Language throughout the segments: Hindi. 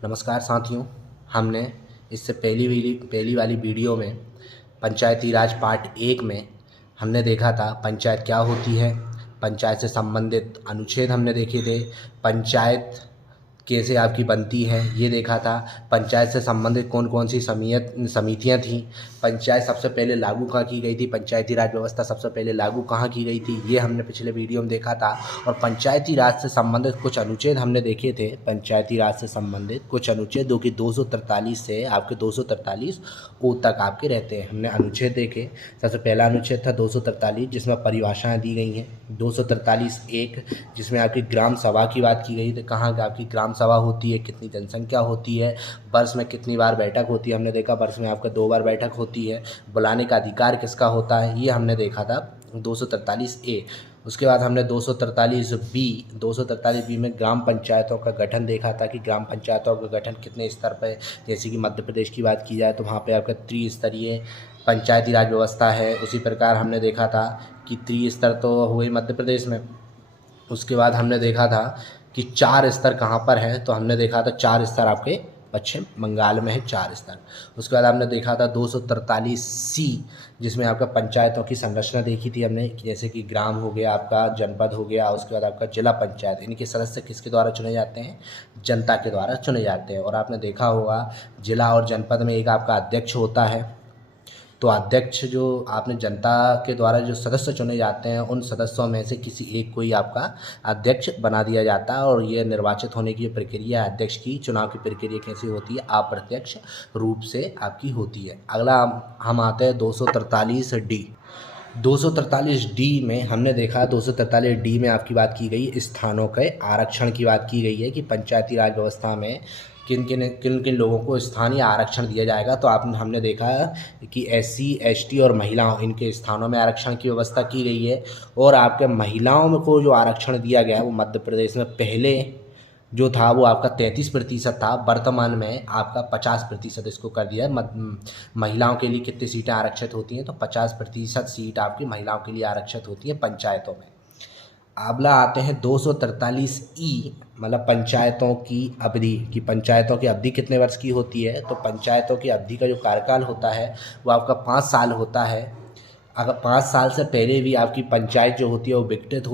नमस्कार साथियों। हमने इससे पहली वाली वीडियो में पंचायती राज पार्ट 1 में हमने देखा था पंचायत क्या होती है, पंचायत से संबंधित अनुच्छेद हमने देखे थे, पंचायत कैसे आपकी बनती है ये देखा था, पंचायत से संबंधित कौन कौन सी समितियाँ थीं, पंचायत सबसे पहले लागू कहाँ की गई थी, पंचायती राज व्यवस्था सबसे पहले लागू कहाँ की गई थी, ये हमने पिछले वीडियो में देखा था। और पंचायती राज से संबंधित कुछ अनुच्छेद हमने देखे थे। पंचायती राज से संबंधित कुछ अनुच्छेद जो कि 243 से आपके 243 ओ तक आपके रहते हैं, हमने अनुच्छेद देखे। सबसे पहला अनुच्छेद था 243 जिसमें परिभाषाएँ दी गई हैं। 243(1) जिसमें आपकी ग्राम सभा की बात की गई थी, कहाँ आपकी ग्राम सभा होती है, कितनी जनसंख्या होती है, वर्ष में कितनी बार बैठक होती है, हमने देखा वर्ष में आपका 2 बार बैठक होती है, बुलाने का अधिकार किसका होता है, ये हमने देखा था 243(a). उसके बाद हमने 243(b) में ग्राम पंचायतों का गठन देखा था कि ग्राम पंचायतों का गठन कितने स्तर पर, जैसे कि मध्य प्रदेश की बात की जाए तो वहाँ पे आपका त्रिस्तरीय पंचायती राज व्यवस्था है। उसी प्रकार हमने देखा था कि त्रिस्तर तो हुए मध्य प्रदेश में। उसके बाद हमने देखा था कि 4 स्तर कहाँ पर हैं, तो हमने देखा था 4 स्तर आपके पश्चिम बंगाल में है, 4 स्तर। उसके बाद हमने देखा था 243(c) जिसमें आपका पंचायतों की संरचना देखी थी हमने, जैसे कि ग्राम हो गया, आपका जनपद हो गया, उसके बाद आपका जिला पंचायत। इनके सदस्य किसके द्वारा चुने जाते हैं, जनता के द्वारा चुने जाते हैं। और आपने देखा होगा जिला और जनपद में एक आपका अध्यक्ष होता है, तो अध्यक्ष जो आपने जनता के द्वारा जो सदस्य चुने जाते हैं उन सदस्यों में से किसी एक को ही आपका अध्यक्ष बना दिया जाता है। और ये निर्वाचित होने की प्रक्रिया, अध्यक्ष की चुनाव की प्रक्रिया कैसी होती है, अप्रत्यक्ष रूप से आपकी होती है। अगला हम आते हैं 243(d). 243(d) में हमने देखा, 243(d) में आपकी बात की गई स्थानों के आरक्षण की बात की गई है कि पंचायती राज व्यवस्था में किन किन लोगों को स्थानीय आरक्षण दिया जाएगा। तो हमने देखा कि SC ST और महिलाओं, इनके स्थानों में आरक्षण की व्यवस्था की गई है। और आपके महिलाओं में को जो आरक्षण दिया गया है वो मध्य प्रदेश में पहले जो था वो आपका 33% था, वर्तमान में आपका 50% इसको कर दिया है। महिलाओं के लिए कितनी सीटें आरक्षित होती हैं, तो 50% सीट आपकी महिलाओं के लिए आरक्षित होती है पंचायतों में। अगला आते हैं 243(e) मतलब पंचायतों की अवधि, कि पंचायतों की अवधि कितने वर्ष की होती है। तो पंचायतों की अवधि का जो कार्यकाल होता है वो आपका 5 साल होता है। अगर 5 साल से पहले भी आपकी पंचायत जो होती है वो विघटित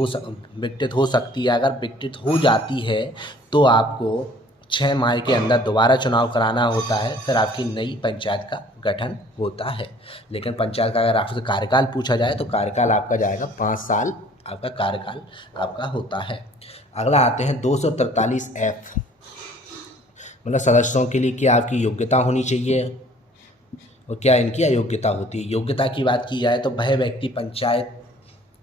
हो सकती है। अगर विघटित हो जाती है तो आपको 6 माह के अंदर दोबारा चुनाव कराना होता है, फिर आपकी नई पंचायत का गठन होता है। लेकिन पंचायत का अगर आपसे कार्यकाल पूछा जाए तो कार्यकाल आपका जाएगा 5 साल, आपका कार्यकाल आपका होता है। अगला आते हैं 243(f) मतलब सदस्यों के लिए क्या आपकी योग्यता होनी चाहिए और क्या इनकी अयोग्यता होती है। योग्यता की बात की जाए तो वह व्यक्ति पंचायत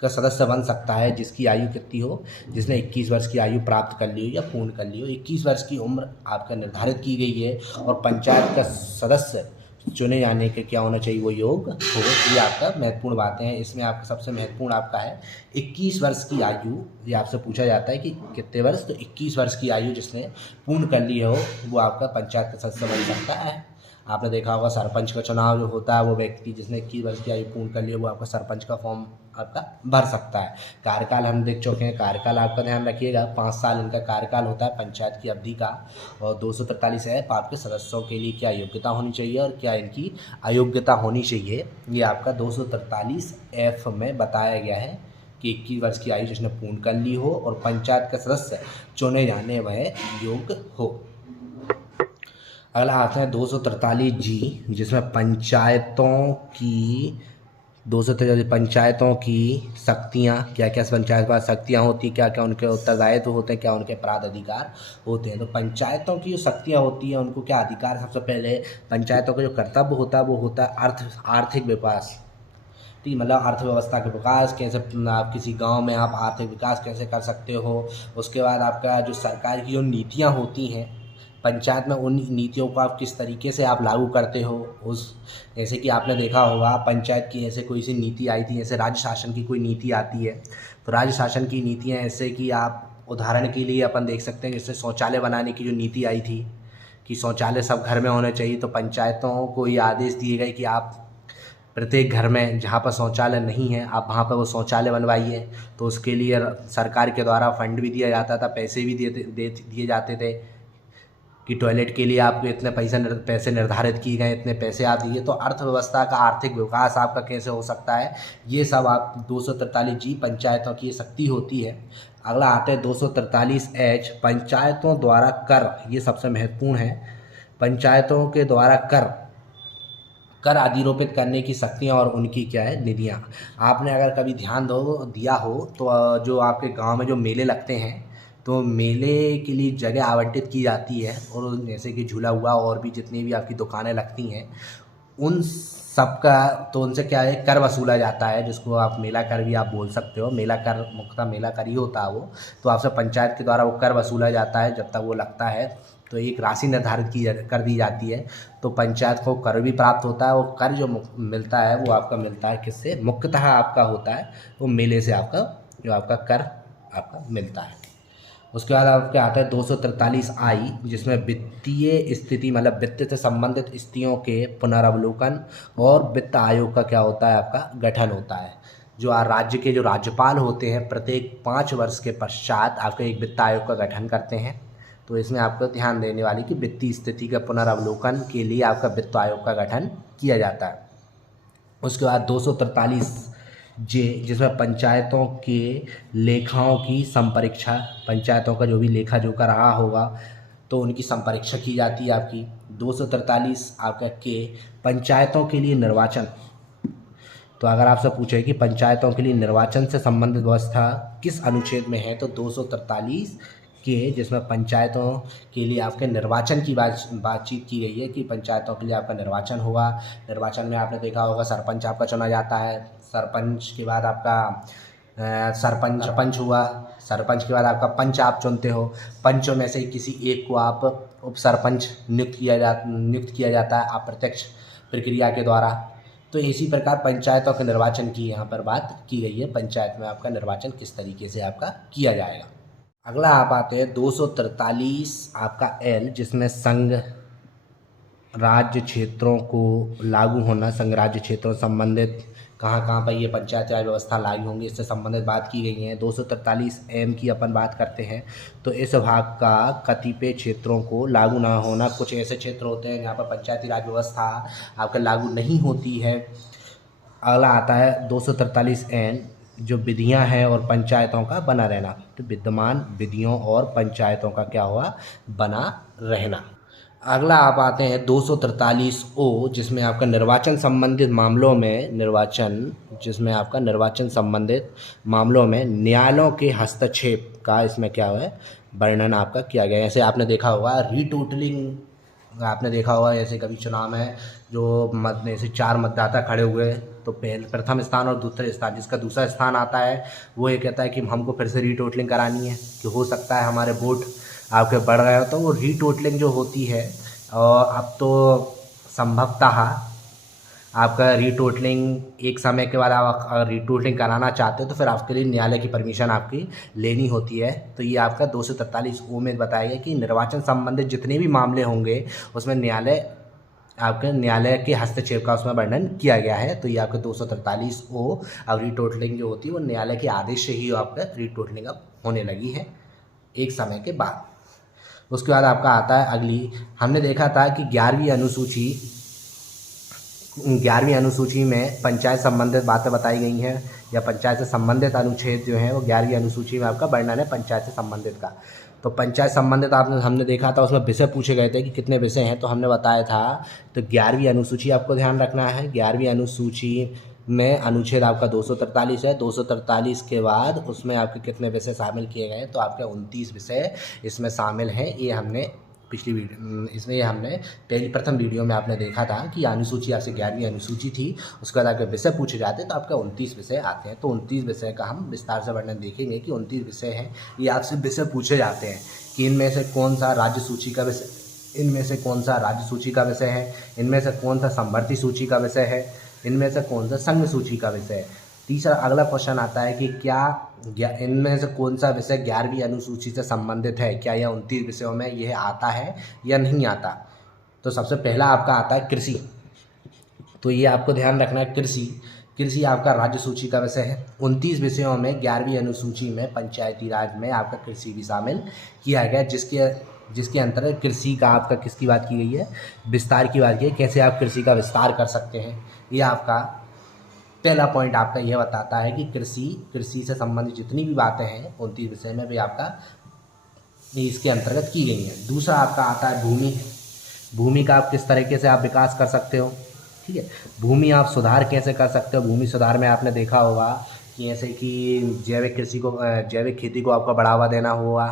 का सदस्य बन सकता है जिसकी आयु कितनी हो, जिसने 21 वर्ष की आयु प्राप्त कर ली हो या पूर्ण कर ली हो। 21 वर्ष की उम्र आपका निर्धारित की गई है। और पंचायत का सदस्य चुने जाने के क्या होना चाहिए, वो योग्य हो। ये आपका महत्वपूर्ण बातें हैं। इसमें आपका सबसे महत्वपूर्ण आपका है 21 वर्ष की आयु। ये आपसे पूछा जाता है कि कितने वर्ष, तो 21 वर्ष की आयु जिसने पूर्ण कर ली हो वो आपका पंचायत का सदस्य बन सकता है। आपने देखा होगा सरपंच का चुनाव जो होता है वो व्यक्ति जिसने 21 वर्ष की आयु पूर्ण कर ली है वो आपका सरपंच का फॉर्म आपका भर सकता है। कार्यकाल हम देख चुके हैं, कार्यकाल आपका ध्यान रखिएगा, 5 साल इनका कार्यकाल होता है पंचायत की अवधि का। और 243(f) आपके सदस्यों के लिए क्या योग्यता होनी चाहिए और क्या इनकी अयोग्यता होनी चाहिए, ये आपका 243(f) में बताया गया है कि 21 वर्ष की आयु जिसने पूर्ण कर ली हो और पंचायत का सदस्य चुने जाने वह योग्य हो। अगला आते हैं 243(g) जिसमें पंचायतों की शक्तियाँ, क्या क्या पंचायत के पास शक्तियाँ होती हैं, क्या क्या उनके उत्तरदायित्व होते हैं, क्या उनके अपराध अधिकार होते हैं। तो पंचायतों की जो शक्तियाँ होती हैं उनको क्या अधिकार, सबसे पहले पंचायतों का जो कर्तव्य होता है वो होता है आर्थिक विकास। ठीक, मतलब अर्थव्यवस्था के विकास, कैसे आप किसी गांव में आप आर्थिक विकास कैसे कर सकते हो। उसके बाद आपका जो सरकार की जो नीतियां होती हैं पंचायत में, उन नीतियों को आप किस तरीके से आप लागू करते हो। उस जैसे कि आपने देखा होगा पंचायत की ऐसे कोई सी नीति आई थी, जैसे राज्य शासन की कोई नीति आती है तो राज्य शासन की नीतियाँ ऐसे कि आप उदाहरण के लिए अपन देख सकते हैं, जैसे शौचालय बनाने की जो नीति आई थी कि शौचालय सब घर में होने चाहिए, तो पंचायतों को ये आदेश दिए गए कि आप प्रत्येक घर में जहाँ पर शौचालय नहीं है आप वहाँ पर वो शौचालय बनवाइए। तो उसके लिए सरकार के द्वारा फंड भी दिया जाता था, पैसे भी दिए जाते थे कि टॉयलेट के लिए आपको इतने पैसे निर्धारित किए गए, इतने पैसे आप दिए, तो अर्थव्यवस्था का आर्थिक विकास आपका कैसे हो सकता है, ये सब आप 243G पंचायतों की शक्ति होती है। अगला आता है 243H पंचायतों द्वारा कर, ये सबसे महत्वपूर्ण है। पंचायतों के द्वारा कर अधिरोपित करने की शक्तियाँ और उनकी क्या है, निधियाँ। आपने अगर कभी ध्यान दिया हो तो जो आपके गांव में जो मेले लगते हैं, तो मेले के लिए जगह आवंटित की जाती है, और जैसे कि झूला हुआ और भी जितनी भी आपकी दुकानें लगती हैं, उन सबका तो उनसे क्या है, कर वसूला जाता है, जिसको आप मेला कर भी आप बोल सकते हो। मेला कर मुख्यतः मेला कर ही होता है वो। तो आपसे पंचायत के द्वारा वो कर वसूला जाता है। जब तक वो लगता है तो एक राशि निर्धारित कर दी जाती है, तो पंचायत को कर भी प्राप्त होता है। वो कर जो मिलता है वो आपका मिलता है किससे, मुख्यतः आपका होता है वो मेले से, आपका जो आपका कर आपका मिलता है। उसके बाद आपके आता है 243I, जिसमें वित्तीय स्थिति मतलब वित्त से संबंधित स्थितियों के पुनरावलोकन और वित्त आयोग का क्या होता है, आपका गठन होता है। जो राज्य के जो राज्यपाल होते हैं प्रत्येक 5 वर्ष के पश्चात आपका एक वित्त आयोग का गठन करते हैं। तो इसमें आपको ध्यान देने वाली कि वित्तीय स्थिति के पुनरावलोकन के लिए आपका वित्त आयोग का गठन किया जाता है। उसके बाद 243J, जिसमें पंचायतों के लेखाओं की संपरीक्षा, पंचायतों का जो भी लेखा जोखा रहा होगा तो उनकी संपरीक्षा की जाती है आपकी। 243 आपका के पंचायतों के लिए निर्वाचन। तो अगर आपसे पूछे कि पंचायतों के लिए निर्वाचन से संबंधित व्यवस्था किस अनुच्छेद में है, तो 243 के, जिसमें पंचायतों के लिए आपके निर्वाचन की बातचीत की गई है कि पंचायतों के लिए आपका निर्वाचन होगा। निर्वाचन में आपने देखा होगा सरपंच आपका चुना जाता है, सरपंच के बाद आपका सरपंच हुआ, सरपंच के बाद आपका पंच आप चुनते हो, पंचों में से किसी एक को आप उप सरपंच नियुक्त किया जाता है अप्रत्यक्ष प्रक्रिया के द्वारा। तो इसी प्रकार पंचायतों के निर्वाचन की यहाँ पर बात की गई है, पंचायत में आपका निर्वाचन किस तरीके से आपका किया जाएगा। अगला आप आते हैं 243 आपका L, जिसमें संघ राज्य क्षेत्रों को लागू होना, संघ राज्य क्षेत्रों संबंधित कहाँ पर ये पंचायत राज व्यवस्था लागू होंगी, इससे संबंधित बात की गई है। 243M की अपन बात करते हैं तो इस भाग का कतिपय क्षेत्रों को लागू ना होना, कुछ ऐसे क्षेत्र होते हैं जहाँ पर पंचायती राज व्यवस्था आपका लागू नहीं होती है। अगला आता है 243N, जो विधियां हैं और पंचायतों का बना रहना। तो विद्यमान विधियों और पंचायतों का क्या हुआ, बना रहना। अगला आप आते हैं 243O, जिसमें आपका निर्वाचन संबंधित मामलों में मामलों में न्यायालयों के हस्तक्षेप का इसमें क्या है, वर्णन आपका किया गया है। जैसे आपने देखा होगा रीटोटलिंग, आपने देखा होगा जैसे कभी चुनाव में जो जैसे 4 मतदाता खड़े हुए, तो प्रथम स्थान और दूसरे स्थान, जिसका दूसरा स्थान आता है वो ये कहता है कि हमको फिर से रीटोटलिंग करानी है, कि हो सकता है हमारे वोट आपके बढ़ गए हो। तो वो रीटोटलिंग जो होती है, और अब तो संभवतः आपका रीटोटलिंग एक समय के बाद आप अगर रीटोटलिंग कराना चाहते हो तो फिर आपके लिए न्यायालय की परमिशन आपकी लेनी होती है। तो ये आपका 243O में बताया गया कि निर्वाचन संबंधित जितने भी मामले होंगे उसमें न्यायालय के हस्तक्षेप का उसमें वर्णन किया गया है। तो ये आपका 243O। अब रीटोटलिंग जो होती है वो न्यायालय के आदेश से ही आपका रीटोटलिंग अब होने लगी है एक समय के बाद। उसके बाद आपका आता है अगली, हमने देखा था कि 11वीं अनुसूची में पंचायत संबंधित बातें बताई गई हैं, या पंचायत से संबंधित अनुच्छेद जो हैं वो 11वीं अनुसूची में आपका वर्णन है पंचायत से संबंधित का। तो पंचायत संबंधित हमने देखा था, उसमें विषय पूछे गए थे कि कितने विषय हैं, तो हमने बताया था तो 11वीं अनुसूची आपको ध्यान रखना है। 11वीं अनुसूची में अनुच्छेद आपका 243 है। 243 के बाद उसमें आपके कितने विषय शामिल किए गए, तो आपके 29 विषय इसमें शामिल हैं। ये हमने पिछली प्रथम वीडियो में आपने देखा था कि अनुसूची आपसे 11वीं अनुसूची थी, उसके बाद आपके विषय पूछे जाते तो आपका 29 विषय आते हैं। तो 29 विषय का हम विस्तार से वर्णन देखेंगे कि 29 विषय हैं, ये आपसे विषय पूछे जाते हैं कि इनमें से कौन सा राज्य सूची का विषय है, इनमें से कौन सा समवर्ती सूची का विषय है, इनमें से कौन सा संघ सूची का विषय है। तीसरा अगला क्वेश्चन आता है कि क्या इनमें से कौन सा विषय 11वीं अनुसूची से संबंधित है, क्या यह 29 विषयों में यह आता है या नहीं आता। तो सबसे पहला आपका आता है कृषि। तो ये आपको ध्यान रखना है, कृषि आपका राज्य सूची का विषय है। 29 विषयों में 11वीं अनुसूची में पंचायती राज में आपका कृषि भी शामिल किया गया, जिसके जिसके अंतर्गत कृषि का आपका किसकी बात की गई है, विस्तार की बात की है, कैसे आप कृषि का विस्तार कर सकते हैं। ये आपका पहला पॉइंट आपका यह बताता है कि कृषि से संबंधित जितनी भी बातें हैं 29 विषय में भी आपका इसके अंतर्गत की गई हैं। दूसरा आपका आता है भूमि। भूमि का आप किस तरीके से आप विकास कर सकते हो, ठीक है। भूमि आप सुधार कैसे कर सकते हो। भूमि सुधार में आपने देखा होगा कि जैसे कि जैविक कृषि को जैविक खेती को आपका बढ़ावा देना हुआ,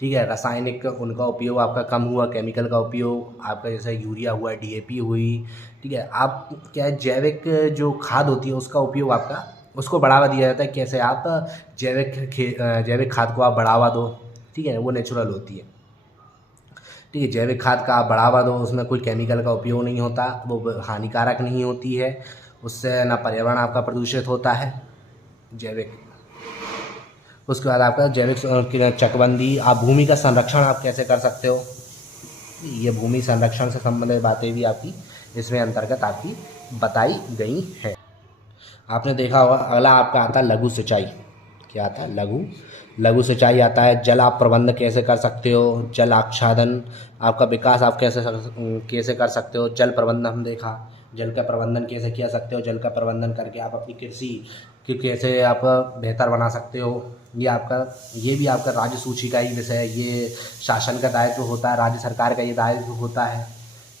ठीक है। रासायनिक उनका उपयोग आपका कम हुआ, केमिकल का उपयोग आपका जैसे यूरिया हुआ, डीएपी हुई, ठीक है। आप क्या है, जैविक जो खाद होती है उसका उपयोग आपका उसको बढ़ावा दिया जाता है। कैसे आप जैविक खाद को आप बढ़ावा दो, ठीक है, वो नेचुरल होती है, ठीक है। जैविक खाद का आप बढ़ावा दो, उसमें कोई केमिकल का उपयोग नहीं होता, वो हानिकारक नहीं होती है, उससे ना पर्यावरण आपका प्रदूषित होता है। जैविक, उसके बाद आपका जैविक चकबंदी। आप भूमि का संरक्षण आप कैसे कर सकते हो, ये भूमि संरक्षण से संबंधित बातें भी आपकी इसमें अंतर्गत आपकी बताई गई है। आपने देखा होगा अगला आपका आता है लघु सिंचाई। क्या आता है, लघु सिंचाई आता है। जल आप प्रबंध कैसे कर सकते हो, जल आच्छादन आपका विकास आप कैसे कर सकते हो। जल प्रबंधन हम देखा, जल का प्रबंधन कैसे किया सकते हो। जल का प्रबंधन करके आप अपनी कृषि की कैसे आप बेहतर बना सकते हो। ये भी आपका राज्य सूची का ही विषय है। ये शासन का दायित्व होता है, राज्य सरकार का ये दायित्व होता है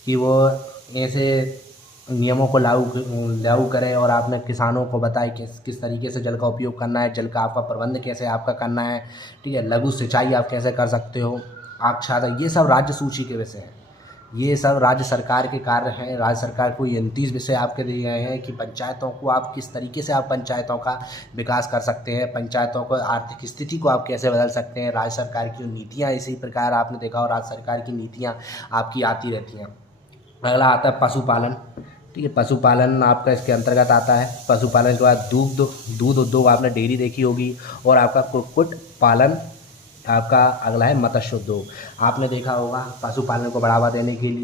कि वो ऐसे नियमों को लागू करें और आपने किसानों को बताए किस तरीके से जल का उपयोग करना है, जल का आपका प्रबंध कैसे आपका करना है, ठीक है। लघु सिंचाई आप कैसे कर सकते हो, आच्छादन, ये सब राज्य सूची के विषय हैं। ये सब राज्य सरकार के कार्य हैं। राज्य सरकार को ये 29 विषय आपके दिए गए हैं कि पंचायतों को आप किस तरीके से आप पंचायतों का विकास कर सकते हैं, पंचायतों को आर्थिक स्थिति को आप कैसे बदल सकते हैं। राज्य सरकार की नीतियाँ इसी प्रकार आपने देखा, और राज्य सरकार की नीतियाँ आपकी आती रहती हैं। अगला आता है पशुपालन, ठीक है। पशुपालन आपका इसके अंतर्गत आता है। पशुपालन के बाद दूध उद्योग आपने डेयरी देखी होगी, और आपका कुक्कुट पालन आपका अगला है मत्स्य उद्योग। आपने देखा होगा पशुपालन को बढ़ावा देने के लिए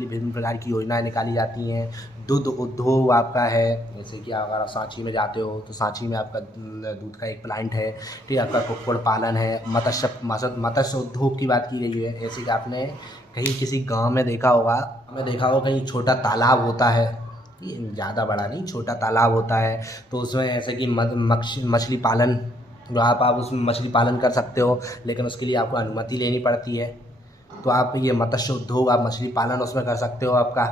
विभिन्न प्रकार की योजनाएं निकाली जाती हैं। दूध उद्योग आपका है, जैसे कि अगर आप सांची में जाते हो तो सांची में आपका दूध का एक प्लांट है, ठीक है। आपका कुक्कुट पालन है। मत्स्य उद्योग की बात की गई है। ऐसे कि आपने कहीं किसी गांव में देखा होगा, कहीं छोटा तालाब होता है, ज़्यादा बड़ा नहीं, छोटा तालाब होता है, तो उसमें ऐसे कि मछली पालन, जो आप उसमें मछली पालन कर सकते हो, लेकिन उसके लिए आपको अनुमति लेनी पड़ती है। तो आप ये मत्स्य उद्योग, आप मछली पालन उसमें कर सकते हो आपका।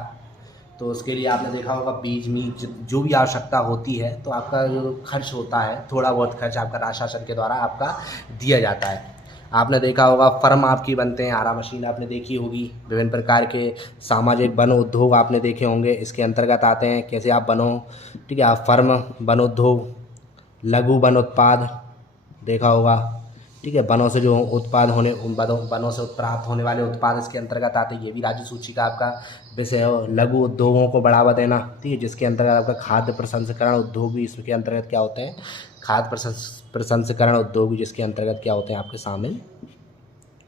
तो उसके लिए आपने देखा होगा बीज मीज जो भी आवश्यकता होती है, तो आपका जो खर्च होता है, थोड़ा बहुत खर्च आपका राज्य शासन के द्वारा आपका दिया जाता है। आपने देखा होगा फर्म आपकी बनते हैं, आरा मशीन आपने देखी होगी। विभिन्न प्रकार के सामाजिक वन उद्योग आपने देखे होंगे, इसके अंतर्गत आते हैं कैसे आप बनो, ठीक है। आप फर्म, वन उद्योग, लघु वन उत्पाद देखा होगा, ठीक है। वनों से जो उत्पाद होने, वनों से प्राप्त होने वाले उत्पाद इसके अंतर्गत आते हैं। ये भी राज्य सूची का आपका विषय है। लघु उद्योगों को बढ़ावा देना, ठीक है, जिसके अंतर्गत आपका खाद्य प्रसंस्करण उद्योग भी इसके अंतर्गत क्या होते हैं, खाद्य प्रसंस्करण उद्योग भी जिसके अंतर्गत क्या होते हैं, आपके शामिल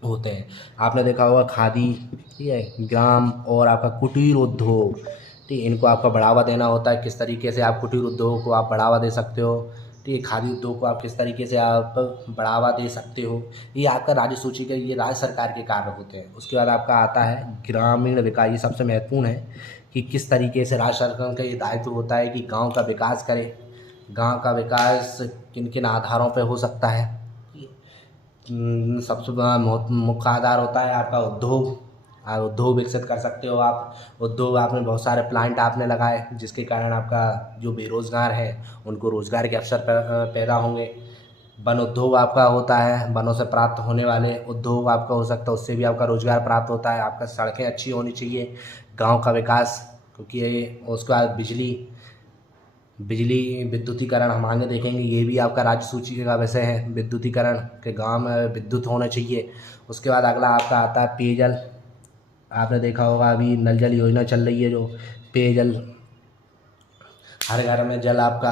होते हैं। आपने देखा होगा खादी, ठीक है, ग्राम और आपका कुटीर उद्योग, ठीक है, इनको आपका बढ़ावा देना होता है। किस तरीके से आप कुटीर उद्योग को आप बढ़ावा दे सकते हो, ठीक है। खादी उद्योग को आप किस तरीके से आप बढ़ावा दे सकते हो, ये आपका राज्य सूची के, ये राज्य सरकार के कार्य होते हैं। उसके बाद आपका आता है ग्रामीण विकास। ये सबसे महत्वपूर्ण है कि किस तरीके से राज्य सरकार का ये दायित्व होता है कि गांव का विकास करे। गांव का विकास किन किन आधारों पर हो सकता है, सबसे मुख्य आधार होता है आपका उद्योग। उद्योग विकसित कर सकते हो आप। उद्योग आपने बहुत सारे प्लांट आपने लगाए, जिसके कारण आपका जो बेरोजगार है उनको रोजगार के अवसर पैदा होंगे। वन उद्योग आपका होता है, वनों से प्राप्त होने वाले उद्योग आपका हो सकता है, उससे भी आपका रोजगार प्राप्त होता है। आपका सड़कें अच्छी होनी चाहिए, गांव का विकास, क्योंकि उसके बाद बिजली विद्युतीकरण हम आगे देखेंगे, ये भी आपका राज्य सूची का विषय है। विद्युतीकरण के गांव में विद्युत होना चाहिए। उसके बाद अगला आपका आता है पेयजल। आपने देखा होगा अभी नल जल योजना चल रही है, जो पेयजल, हर घर में जल आपका,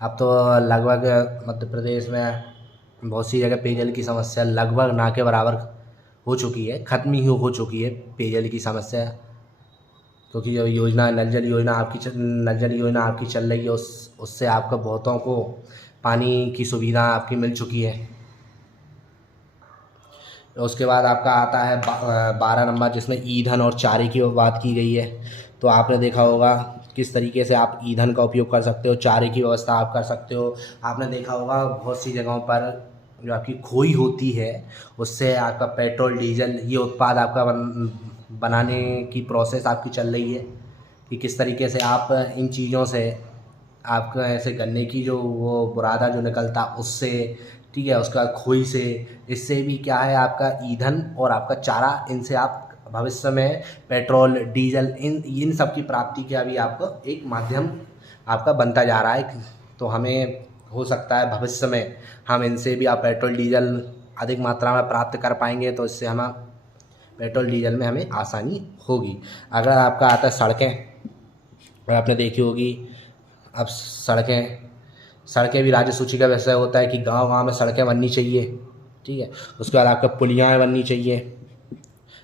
अब तो लगभग मध्य प्रदेश में बहुत सी जगह पेयजल की समस्या लगभग ना के बराबर हो चुकी है, ख़त्म ही हो चुकी है पेयजल की समस्या। क्योंकि जो योजना नल जल योजना आपकी चल रही है, उससे आपका बहुतों को पानी की सुविधा आपकी मिल चुकी है। उसके बाद आपका आता है 12 नंबर, जिसमें ईंधन और चारे की बात की गई है। तो आपने देखा होगा किस तरीके से आप ईंधन का उपयोग कर सकते हो, चारे की व्यवस्था आप कर सकते हो। आपने देखा होगा बहुत सी जगहों पर जो आपकी खोई होती है, उससे आपका पेट्रोल डीजल ये उत्पाद आपका बनाने की प्रोसेस आपकी चल रही है कि किस तरीके से आप इन चीज़ों से आपका ऐसे गन्ने की जो वो बुरादा जो निकलता उससे, ठीक है, उसका खोई से, इससे भी क्या है आपका ईंधन और आपका चारा, इनसे आप भविष्य में पेट्रोल डीजल इन सब की प्राप्ति का भी आपको एक माध्यम आपका बनता जा रहा है। तो हमें हो सकता है भविष्य में हम इनसे भी आप पेट्रोल डीजल अधिक मात्रा में प्राप्त कर पाएंगे, तो इससे हम पेट्रोल डीजल में हमें आसानी होगी। अगर आपका आता है सड़कें, आपने देखी होगी। अब सड़कें भी राज्य सूची का विषय होता है कि गांव-गांव में सड़कें बननी चाहिए, ठीक है। उसके बाद आपका पुलियाँ बननी चाहिए,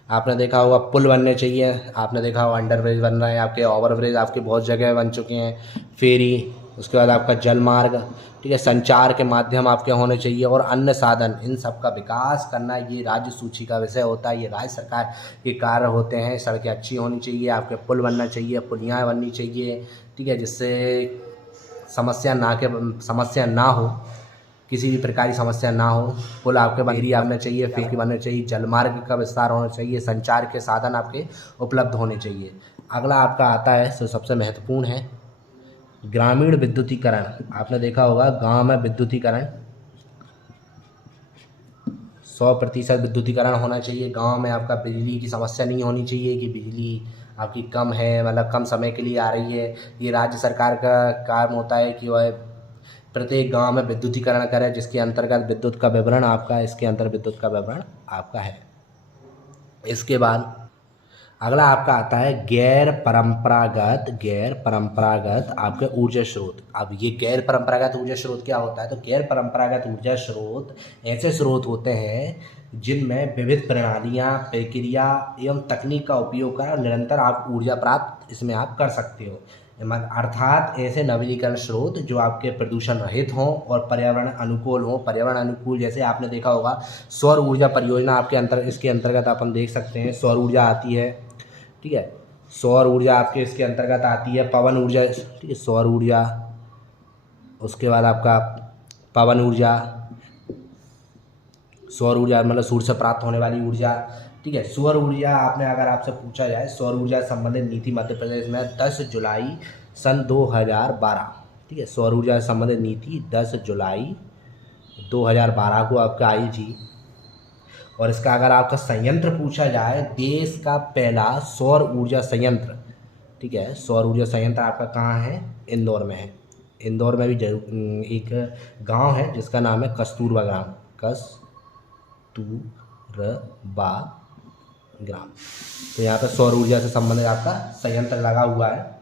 आपने देखा होगा पुल बनने चाहिए, आपने देखा होगा अंडर ब्रिज बन रहे हैं, आपके ओवर ब्रिज आपके बहुत जगह बन चुके हैं, फेरी, उसके बाद आपका जल मार्ग, ठीक है, संचार के माध्यम आपके होने चाहिए और अन्य साधन, इन सब का विकास करना ये राज्य सूची का विषय होता है। ये राज्य सरकार के कार्य होते हैं। सड़कें अच्छी होनी चाहिए, आपके पुल बनना चाहिए, पुलियाँ बननी चाहिए, ठीक है, जिससे समस्या ना हो, किसी भी प्रकार की समस्या ना हो। पुल आपके बहरी आना चाहिए, फेरी बनने चाहिए, जलमार्ग का विस्तार होना चाहिए, संचार के साधन आपके उपलब्ध होने चाहिए। अगला आपका आता है जो सबसे महत्वपूर्ण है, ग्रामीण विद्युतीकरण। आपने देखा होगा गांव में विद्युतीकरण 100% विद्युतीकरण होना चाहिए। गांव में आपका बिजली की समस्या नहीं होनी चाहिए कि बिजली आपकी कम है, मतलब कम समय के लिए आ रही है। ये राज्य सरकार का काम होता है कि वह प्रत्येक गांव में विद्युतीकरण करे, जिसके अंतर्गत विद्युत का विवरण आपका, इसके अंतर विद्युत का विवरण आपका है। इसके बाद अगला आपका आता है गैर परंपरागत आपके ऊर्जा स्रोत। अब ये गैर परंपरागत ऊर्जा स्रोत क्या होता है? तो गैर परंपरागत ऊर्जा स्रोत ऐसे स्रोत होते हैं जिनमें विविध प्रणालियाँ, प्रक्रिया एवं तकनीक का उपयोग कर निरंतर आप ऊर्जा प्राप्त इसमें आप कर सकते हो। अर्थात ऐसे नवीनीकरण स्रोत जो आपके प्रदूषण रहित हों और पर्यावरण अनुकूल हों। पर्यावरण अनुकूल जैसे आपने देखा होगा सौर ऊर्जा परियोजना आपके इसके अंतर्गत अपन देख सकते हैं। सौर ऊर्जा आती है, ठीक है, सौर ऊर्जा आपके इसके अंतर्गत आती है। पवन ऊर्जा, ठीक है, सौर ऊर्जा, उसके बाद आपका पवन ऊर्जा, सौर ऊर्जा मतलब सूर्य से प्राप्त होने वाली ऊर्जा, ठीक है। सौर ऊर्जा आपने अगर आपसे पूछा जाए सौर ऊर्जा संबंधित नीति मध्य प्रदेश में 10 जुलाई सन 2012, ठीक है, सौर ऊर्जा संबंधित नीति 10 जुलाई 2012 को आपका आई थी। और इसका अगर आपका संयंत्र पूछा जाए, देश का पहला सौर ऊर्जा संयंत्र, ठीक है, सौर ऊर्जा संयंत्र आपका कहाँ है? इंदौर में है। इंदौर में भी एक गांव है जिसका नाम है कस्तूरबा ग्राम, कस्तूरबा ग्राम। तो यहाँ पर सौर ऊर्जा से संबंधित आपका संयंत्र लगा हुआ है।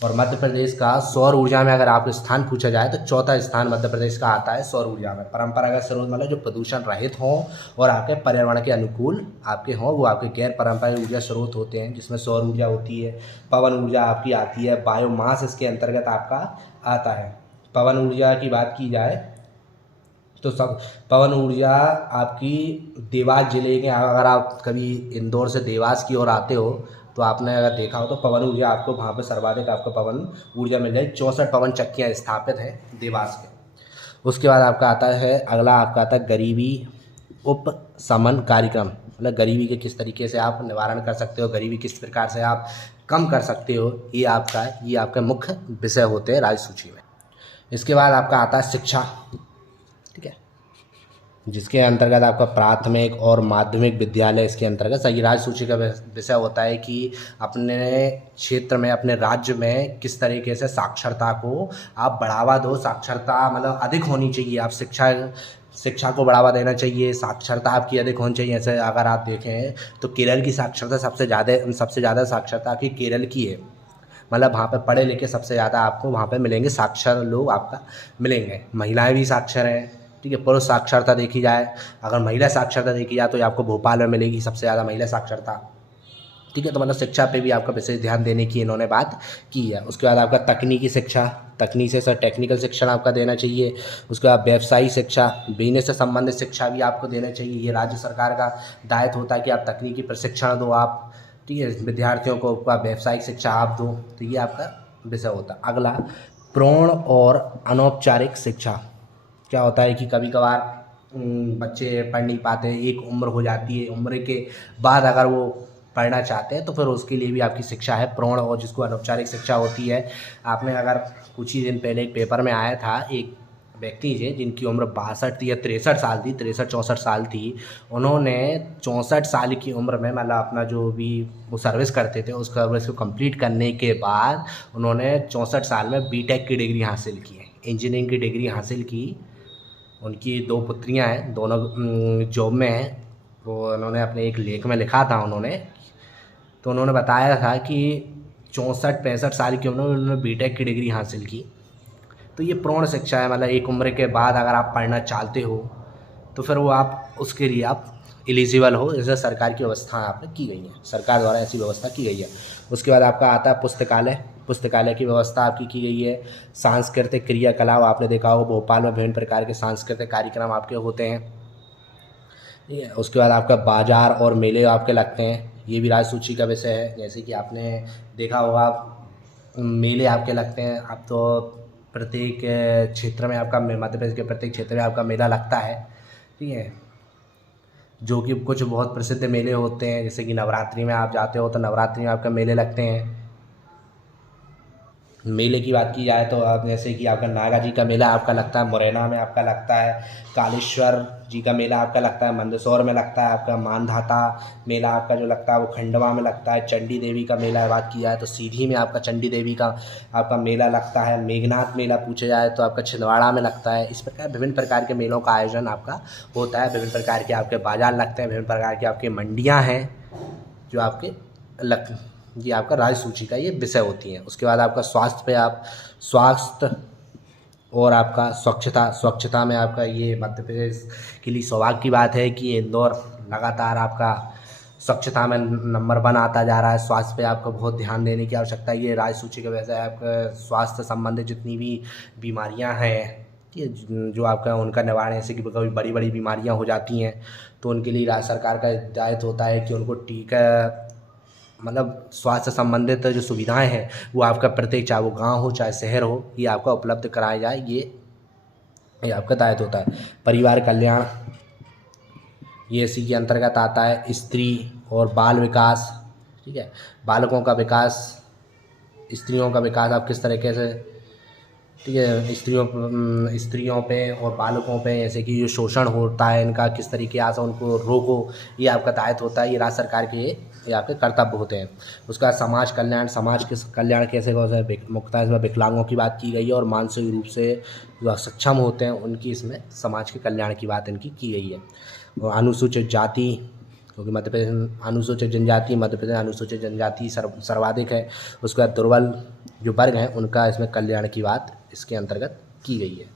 और मध्य प्रदेश का सौर ऊर्जा में अगर आपको स्थान पूछा जाए तो चौथा स्थान मध्य प्रदेश का आता है सौर ऊर्जा में। परंपरागत स्रोत मतलब जो प्रदूषण रहित हों और आपके पर्यावरण के अनुकूल आपके हों, वो आपके गैर पारंपरिक ऊर्जा स्रोत होते हैं, जिसमें सौर ऊर्जा होती है, पवन ऊर्जा आपकी आती है, बायोमास इसके अंतर्गत आपका आता है। पवन ऊर्जा की बात की जाए तो सब पवन ऊर्जा आपकी देवास जिले के, अगर आप कभी इंदौर से देवास की ओर आते हो तो आपने अगर देखा हो तो पवन ऊर्जा आपको वहाँ पे सर्वाधिक आपको पवन ऊर्जा मिल जाए। 64 पवन चक्कियाँ स्थापित हैं देवास के। उसके बाद आपका आता है अगला आपका आता है गरीबी उपशमन कार्यक्रम, मतलब गरीबी के किस तरीके से आप निवारण कर सकते हो, गरीबी किस प्रकार से आप कम कर सकते हो, ये आपका मुख्य विषय होते हैं राज्य सूची में। इसके बाद आपका आता है शिक्षा, ठीक है, जिसके अंतर्गत आपका प्राथमिक और माध्यमिक विद्यालय इसके अंतर्गत सही राज्य सूची का विषय होता है कि अपने क्षेत्र में, अपने राज्य में किस तरीके से साक्षरता को आप बढ़ावा दो। साक्षरता मतलब अधिक होनी चाहिए, आप शिक्षा को बढ़ावा देना चाहिए, साक्षरता आपकी अधिक होनी चाहिए। जैसे अगर आप देखें तो केरल की साक्षरता सबसे ज़्यादा साक्षरता आपकी केरल की है, मतलब वहाँ पे पढ़े लिखे सबसे ज़्यादा आपको वहाँ पे मिलेंगे, साक्षर लोग आपका मिलेंगे। महिलाएं भी साक्षर हैं, ठीक है। पुरुष साक्षरता देखी जाए, अगर महिला साक्षरता देखी जाए तो ये आपको भोपाल में मिलेगी सबसे ज़्यादा महिला साक्षरता, ठीक है। तो मतलब शिक्षा पे भी आपका विशेष ध्यान देने की इन्होंने बात की है। उसके बाद आपका तकनीकी शिक्षा, तकनीक से सर टेक्निकल शिक्षण आपका देना चाहिए। उसके बाद व्यवसायिक शिक्षा, बिजनेस से संबंधित शिक्षा भी आपको देना चाहिए। ये राज्य सरकार का दायित्व होता है कि आप तकनीकी प्रशिक्षण दो आप, ठीक है, विद्यार्थियों को व्यवसायिक शिक्षा आप दो। तो ये आपका विषय होता है। अगला प्रौढ़ और अनौपचारिक शिक्षा। क्या होता है कि कभी कभार बच्चे पढ़ नहीं पाते, एक उम्र हो जाती है, उम्र के बाद अगर वो पढ़ना चाहते हैं तो फिर उसके लिए भी आपकी शिक्षा है प्रौढ़ और जिसको अनौपचारिक शिक्षा होती है। आपने अगर कुछ ही दिन पहले एक पेपर में आया था, एक व्यक्ति थे जिनकी उम्र 62 या 63 साल थी, 63-64 साल थी। उन्होंने 64 साल की उम्र में मतलब अपना जो भी वो सर्विस करते थे उस सर्विस को कंप्लीट करने के बाद उन्होंने 64 साल में बीटेक की डिग्री हासिल की है, इंजीनियरिंग की डिग्री हासिल की। उनकी 2 पुत्रियां हैं, दोनों जॉब में हैं। तो उन्होंने अपने एक लेख में लिखा था तो उन्होंने बताया था कि 64-65 साल की उम्र में उन्होंने बीटेक की डिग्री हासिल की। तो ये प्रौढ़ शिक्षा है, मतलब एक उम्र के बाद अगर आप पढ़ना चाहते हो तो फिर वो आप उसके लिए आप एलिजिबल हो। जैसे सरकार की व्यवस्था आपने की गई है, सरकार द्वारा ऐसी व्यवस्था की गई है। उसके बाद आपका आता है पुस्तकालय। पुस्तकालय की व्यवस्था आपकी की गई है। सांस्कृतिक क्रियाकलाप आपने देखा हो, भोपाल में विभिन्न प्रकार के सांस्कृतिक कार्यक्रम आपके होते हैं, ठीक है। उसके बाद आपका बाजार और मेले आपके लगते हैं, ये भी राज्य सूची का विषय है। जैसे कि आपने देखा होगा मेले आपके लगते हैं। अब तो प्रत्येक क्षेत्र में आपका, मध्य प्रदेश के प्रत्येक क्षेत्र में आपका मेला लगता है, ठीक है, जो कि कुछ बहुत प्रसिद्ध मेले होते हैं। जैसे कि नवरात्रि में आप जाते हो तो नवरात्रि में आपका मेले लगते हैं। मेले की बात की जाए तो आप जैसे कि आपका नागा जी का मेला आपका लगता है, मुरैना में आपका लगता है, कालेश्वर जी का मेला आपका लगता है, मंदसौर में लगता है, आपका मानधाता मेला आपका जो लगता है वो खंडवा में लगता है। चंडी देवी का मेला बात की जाए तो सीधी में आपका चंडी देवी का आपका मेला लगता है। मेघनाथ मेला पूछा जाए तो आपका छिंदवाड़ा में लगता है। इस प्रकार विभिन्न प्रकार के मेलों का आयोजन आपका होता है। विभिन्न प्रकार के आपके बाजार लगते हैं, विभिन्न प्रकार की आपकी मंडियाँ हैं जो आपके ये आपका राज्य सूची का ये विषय होती हैं। उसके बाद आपका स्वास्थ्य पे आप स्वास्थ्य और आपका स्वच्छता में आपका ये मध्य प्रदेश के लिए सौभाग्य की बात है कि इंदौर लगातार आपका स्वच्छता में नंबर 1 आता जा रहा है। स्वास्थ्य पे आपको बहुत ध्यान देने की आवश्यकता है। ये राज्य सूची का वैसे आपका स्वास्थ्य संबंधित जितनी भी बीमारियां हैं कि जो आपका उनका निवारण, जैसे कि कभी बड़ी बड़ी बीमारियां हो जाती हैं तो उनके लिए राज्य सरकार का दायित्व होता है कि उनको टीका, मतलब स्वास्थ्य संबंधित जो सुविधाएं हैं वो आपका प्रत्येक, चाहे वो गांव हो चाहे शहर हो, ये आपका उपलब्ध कराया जाए, ये आपका दायित्व होता है। परिवार कल्याण ये इसी के अंतर्गत आता है। स्त्री और बाल विकास, ठीक है, बालकों का विकास, स्त्रियों का विकास आप किस तरीके से, ठीक है, स्त्रियों पे और बालकों पे जैसे कि जो शोषण होता है इनका किस तरीके से उनको रोको, ये आपका दायित्व होता है। ये राज्य सरकार के ये आपके कर्तव्य होते हैं। उसका समाज कल्याण, समाज के कल्याण कैसे होता है, मुख्यतः इसमें विकलांगों की बात की गई है और मानसिक रूप से जो सक्षम होते हैं उनकी इसमें समाज के कल्याण की बात इनकी की गई है। और अनुसूचित जाति, क्योंकि मध्य प्रदेश अनुसूचित जनजाति, मध्य प्रदेश अनुसूचित जनजाति सर्वाधिक है। उसके बाद दुर्बल जो वर्ग हैं उनका इसमें कल्याण की बात इसके अंतर्गत की गई है।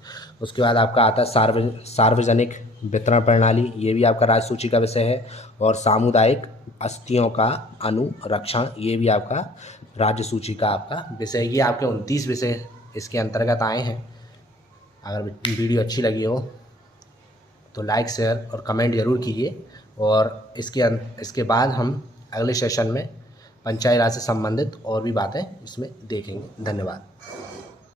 उसके बाद आपका आता है सार्वजनिक वितरण प्रणाली, ये भी आपका राज्य सूची का विषय है। और सामुदायिक अस्थियों का अनुरक्षण, ये भी आपका राज्य सूची का आपका विषय। ये आपके 29 विषय इसके अंतर्गत आए हैं। अगर वीडियो अच्छी लगी हो तो लाइक, शेयर और कमेंट ज़रूर कीजिए। और इसके बाद हम अगले सेशन में पंचायत राज से संबंधित और भी बातें इसमें देखेंगे। धन्यवाद।